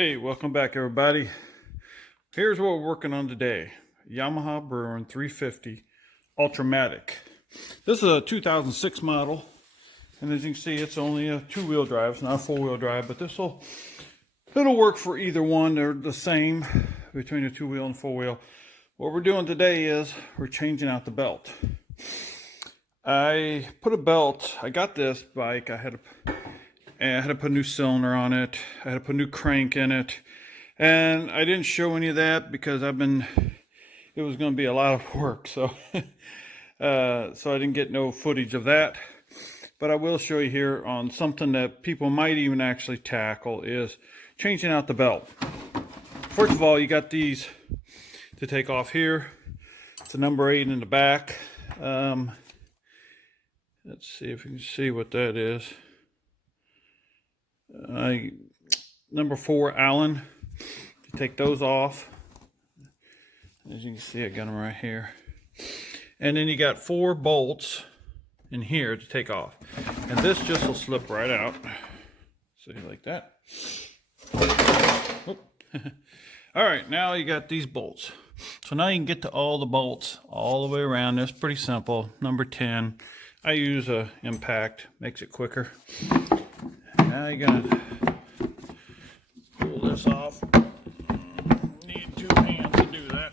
Hey, welcome back everybody. Here's what we're working on today. Yamaha Bruin 350 Ultramatic. This is a 2006 model, and as you can see, it's only a two-wheel drive. It's not a four-wheel drive, but it'll work for either one. They're the same between a two-wheel and four-wheel. What we're doing today is we're changing out the belt. I put a belt. I got this bike. I had to put a new cylinder on it. I had to put a new crank in it. And I didn't show any of that because it was going to be a lot of work. So, so I didn't get no footage of that. But I will show you here on something that people might even actually tackle is changing out the belt. First of all, you got these to take off here. It's a number 8 in the back. Let's see if you can see what that is. Number 4 Allen. You take those off. As you can see, I got them right here. And then you got 4 bolts in here to take off. And this just will slip right out. See, like that. All right, now you got these bolts. So now you can get to all the bolts all the way around. That's pretty simple. Number 10. I use a impact, makes it quicker. Now you're gonna pull this off. Need 2 hands to do that.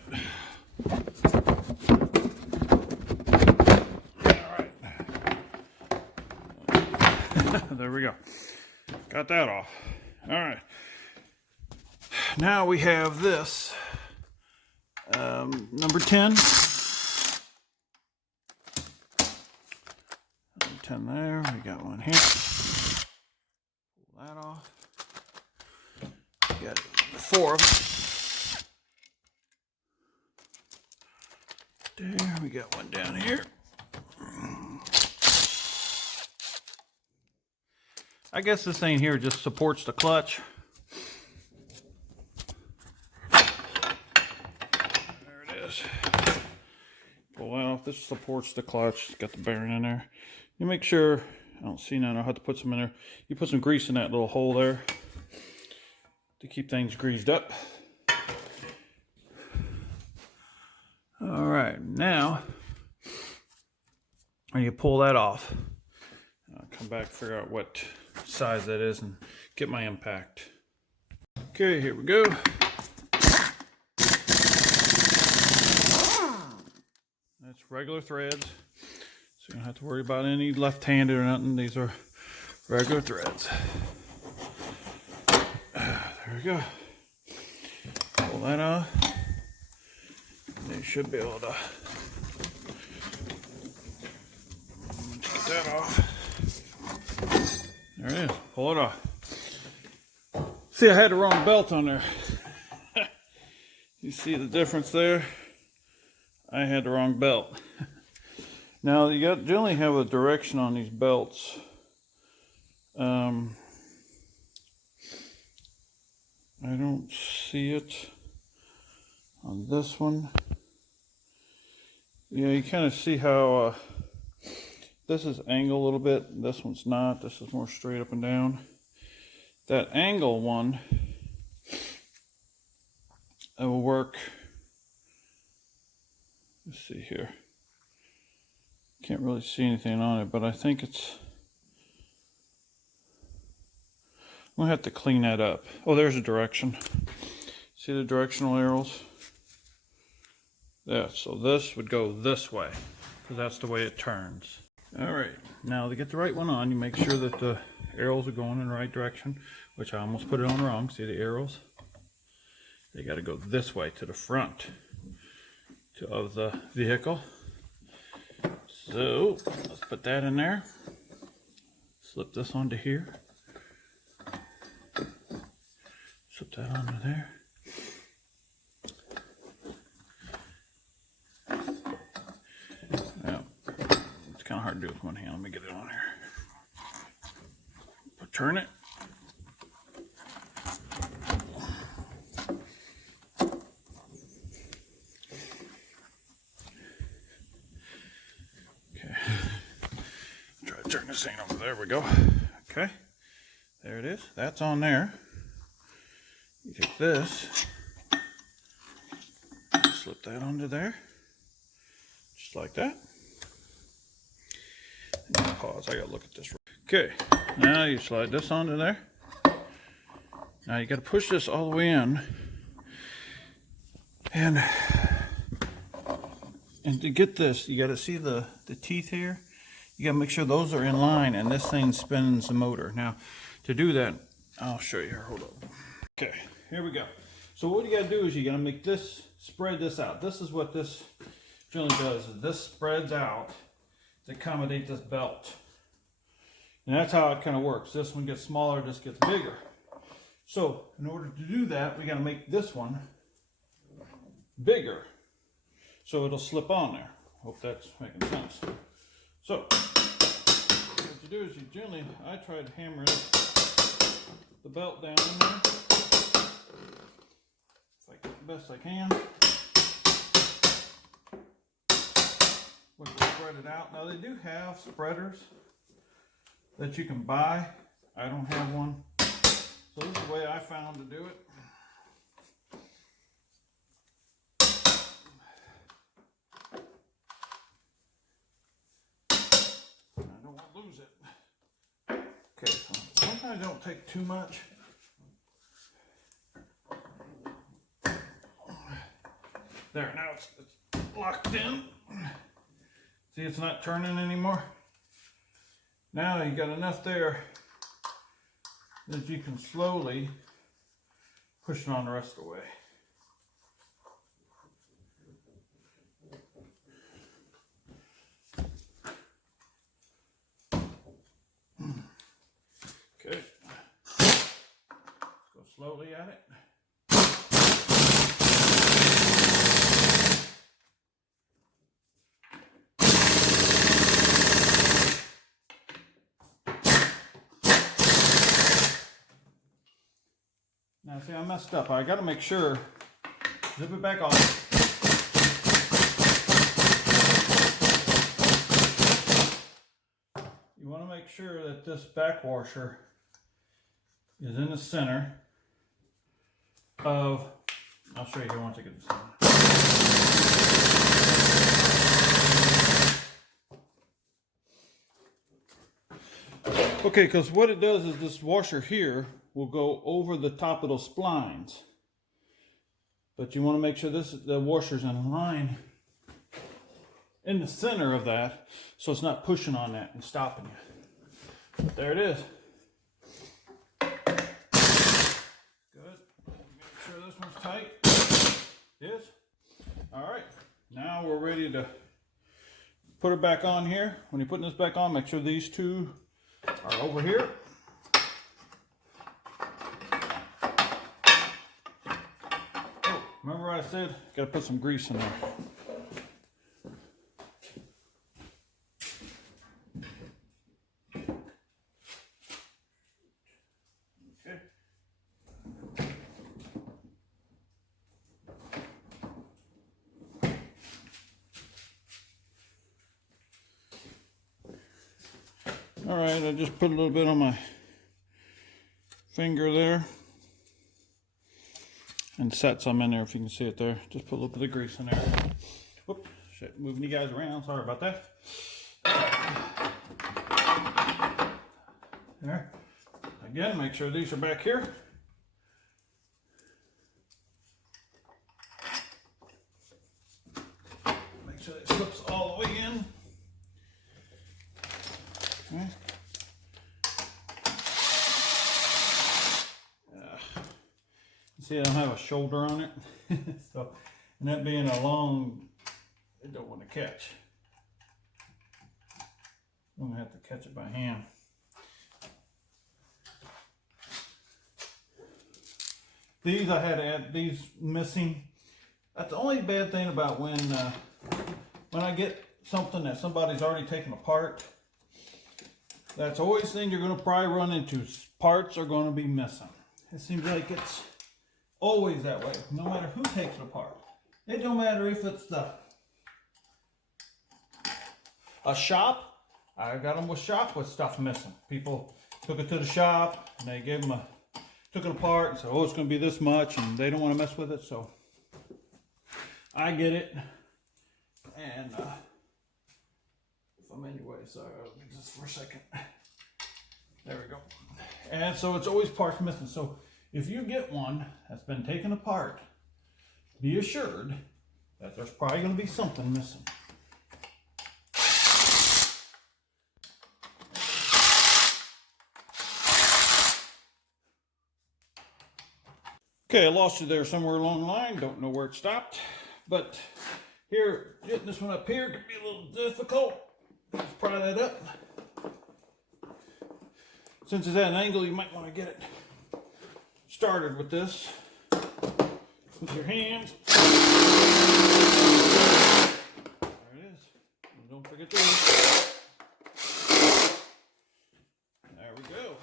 All right. There we go. Got that off. All right. Now we have this number 10. Number 10 there. We got one here. Pull that off. We got 4 of them. There, we got one down here. I guess this thing here just supports the clutch. There it is. Pull that off. This supports the clutch. It's got the bearing in there. You make sure, I don't see none, I'll have to put some in there. You put some grease in that little hole there to keep things greased up. All right, now when you pull that off, I'll come back, figure out what size that is, and get my impact. Okay, here we go. That's regular threads, so you don't have to worry about any left-handed or nothing. These are regular threads. There we go. Pull that off. You should be able to get that off. There it is. Pull it off. See, I had the wrong belt on there. You see the difference there? I had the wrong belt. Now you generally have a direction on these belts. I don't see it on this one. Yeah, you kind of see how this is angled a little bit. This one's not. This is more straight up and down. That angle one, it will work. Let's see here. Can't really see anything on it, but I think it's... I'm gonna have to clean that up. Oh, there's a direction. See the directional arrows? Yeah, so this would go this way, because that's the way it turns. All right, now to get the right one on, you make sure that the arrows are going in the right direction, which I almost put it on wrong. See the arrows? They gotta go this way to the front of the vehicle. So let's put that in there. Slip this onto here. Slip that onto there. Now, it's kind of hard to do with one hand. Let me get it on here. Turn it. Try to turn this thing over. There we go. Okay. There it is. That's on there. You take this, slip that under there, just like that. Pause, I gotta look at this. Okay, now you slide this onto there. Now you gotta push this all the way in. And to get this, you gotta see the teeth here. You gotta make sure those are in line and this thing spins the motor. Now, to do that, I'll show you here, hold up. Okay, here we go. So what you gotta do is you gotta make this, spread this out. This is what this generally does, is this spreads out to accommodate this belt. And that's how it kind of works. This one gets smaller, this gets bigger. So in order to do that, we gotta make this one bigger so it'll slip on there. Hope that's making sense. So what you do is you generally, I try to hammer the belt down in there like the best I can. We'll spread it out. Now they do have spreaders that you can buy. I don't have one. So this is the way I found to do it. I don't want to lose it. Okay, so sometimes I don't take too much. There, now it's locked in. See, it's not turning anymore. Now you got enough there that you can slowly push it on the rest of the way. Okay, let's go slowly at it. Now see, I messed up. I got to make sure, zip it back on. You want to make sure that this back washer is in the center of, I'll show you here once I get this done. Okay, because what it does is this washer here will go over the top of those splines. But you want to make sure the washer's in line in the center of that, so it's not pushing on that and stopping you. But there it is. Good. Make sure this one's tight. Yes. All right. Now we're ready to put it back on here. When you're putting this back on, make sure these two are over here. Oh, remember what I said? Got to put some grease in there. Okay. All right, I just put a little bit on my finger there and set some in there if you can see it there. Just put a little bit of grease in there. Whoop, shit, moving you guys around, sorry about that. There. Again, make sure these are back here. Make sure it slips all the way in. Okay. See, I don't have a shoulder on it. So, and that being a long, it don't want to catch. I'm gonna have to catch it by hand. These I had to add these missing. That's the only bad thing about when I get something that somebody's already taken apart. That's always the thing you're going to probably run into. Parts are going to be missing. It seems like it's always that way, no matter who takes it apart. It don't matter if it's a shop. I got them with shop with stuff missing. People took it to the shop and they took took it apart and said, oh, it's going to be this much, and they don't want to mess with it, so I get it. And if I'm anyway, sorry, I'll do this for a second. There we go. And so it's always parts missing. So if you get one that's been taken apart, be assured that there's probably going to be something missing. Okay, I lost you there somewhere along the line. Don't know where it stopped. But here, getting this one up here could be a little difficult. Let's pry that up. Since it's at an angle, you might want to get it started with this. With your hands. There it is. And don't forget this. There we go.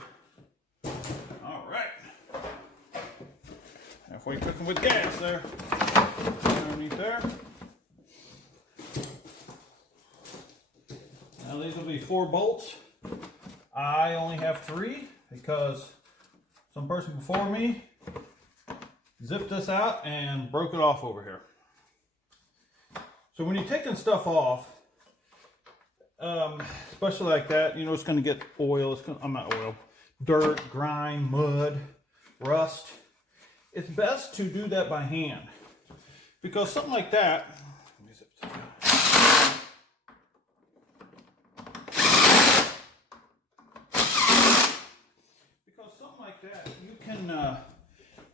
All right. Halfway cooking with gas there. Underneath there. Now these will be 4 bolts. I only have 3 because some person before me zipped this out and broke it off over here. So when you're taking stuff off, especially like that, you know it's going to get oil. Not oil, dirt, grime, mud, rust. It's best to do that by hand because something like that. You can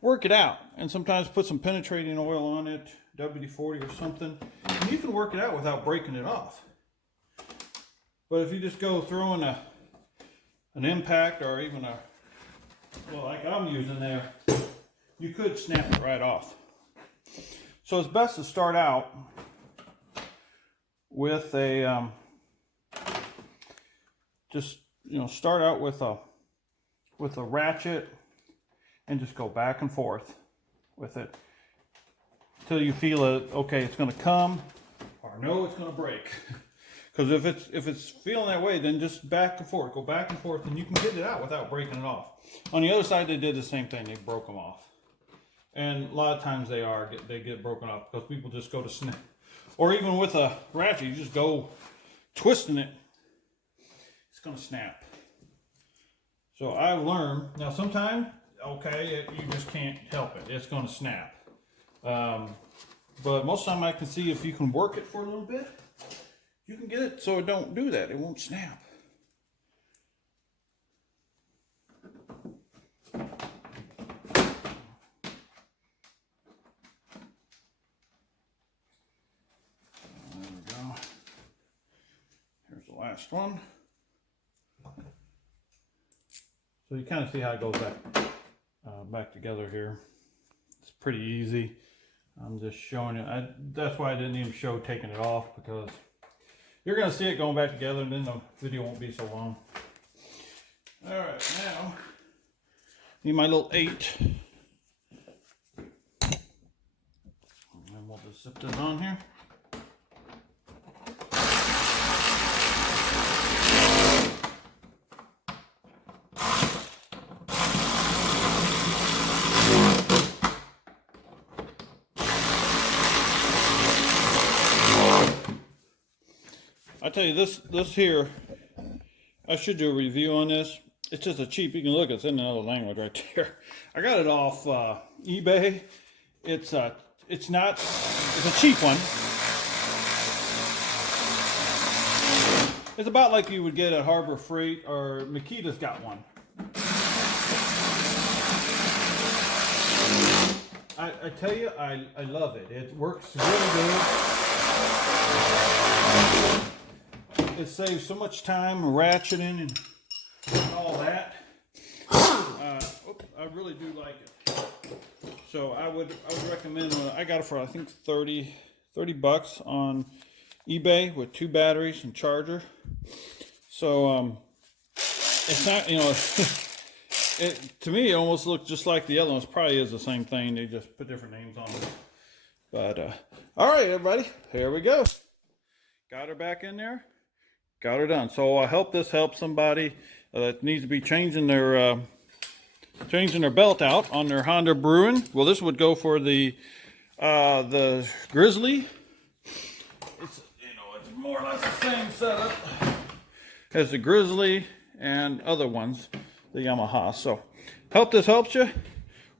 work it out and sometimes put some penetrating oil on it, WD-40 or something, and you can work it out without breaking it off. But if you just go throwing an impact or even well, like I'm using there, you could snap it right off. So it's best to start out with a start out with a ratchet and just go back and forth with it until you feel it. Okay, it's going to come, or no, it's going to break. Because if it's feeling that way, then just back and forth, go back and forth, and you can get it out without breaking it off. On the other side, they did the same thing. They broke them off, and a lot of times they get broken off because people just go to snap, or even with a ratchet, you just go twisting it, it's going to snap. So I learned, now sometimes, okay, you just can't help it. It's going to snap. But most of the time I can see if you can work it for a little bit, you can get it so it don't do that. It won't snap. There we go. Here's the last one. So you kind of see how it goes back together here. It's pretty easy. I'm just showing it. That's why I didn't even show taking it off, because you're going to see it going back together and then the video won't be so long. All right, now need my little 8. And we'll just zip this on here. I tell you, this here, I should do a review on this. It's just a cheap, you can look, it's in another language right there. I got it off eBay. It's a cheap one. It's about like you would get at Harbor Freight, or Makita's got one. I tell you, I love it. It works really good. It saves so much time ratcheting and all that. I really do like it. So I would recommend. I got it for I think 30 bucks on eBay with 2 batteries and charger. So it's not, to me it almost looks just like the other ones. Probably is the same thing. They just put different names on it. But all right, everybody, here we go. Got her back in there. Got her done. So I hope this helps somebody that needs to be changing their changing their belt out on their Honda Bruin. Well, this would go for the Grizzly. It's, you know, it's more or less the same setup as the Grizzly and other ones, the Yamaha. So, hope this helps you.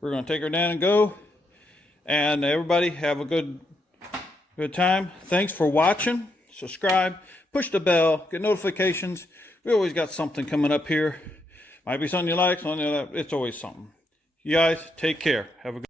We're going to take her down and go. And everybody have a good time. Thanks for watching. Subscribe, push the bell, get notifications. We always got something coming up here. Might be something you like, something that it's always something. You guys take care. Have a good